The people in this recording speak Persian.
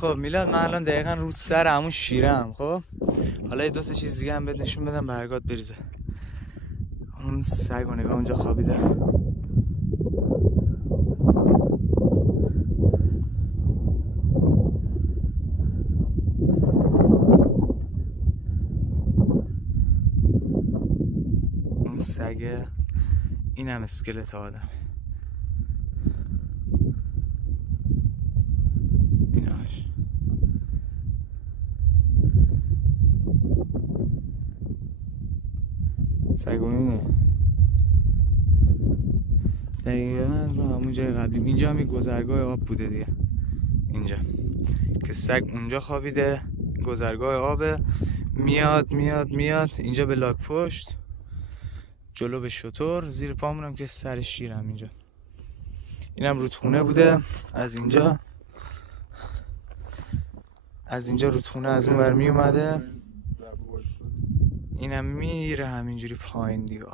خب میلاد، من الان دقیقا رو سر همون شیرم. خب حالا یه 2 تا چیز دیگه هم بهت نشون بدم برگات بریزه. اون سگ و نگاه اونجا خوابیده. اون سگه، این هم اسکلت آدم. ایناش سگو میمونه دقیقا رو همون جای قبلی. اینجا هم یک گذرگاه آب بوده دیگه، اینجا که سگ اونجا خوابیده. گذرگاه آبه، میاد میاد میاد اینجا به لاک پشت، جلو به شتر، زیر پامونم که سر شیرم اینجا. اینم رودخونه بوده. از اینجا رودخونه از اون ور می اومده، اینم میره همینجوری پایین دیگه.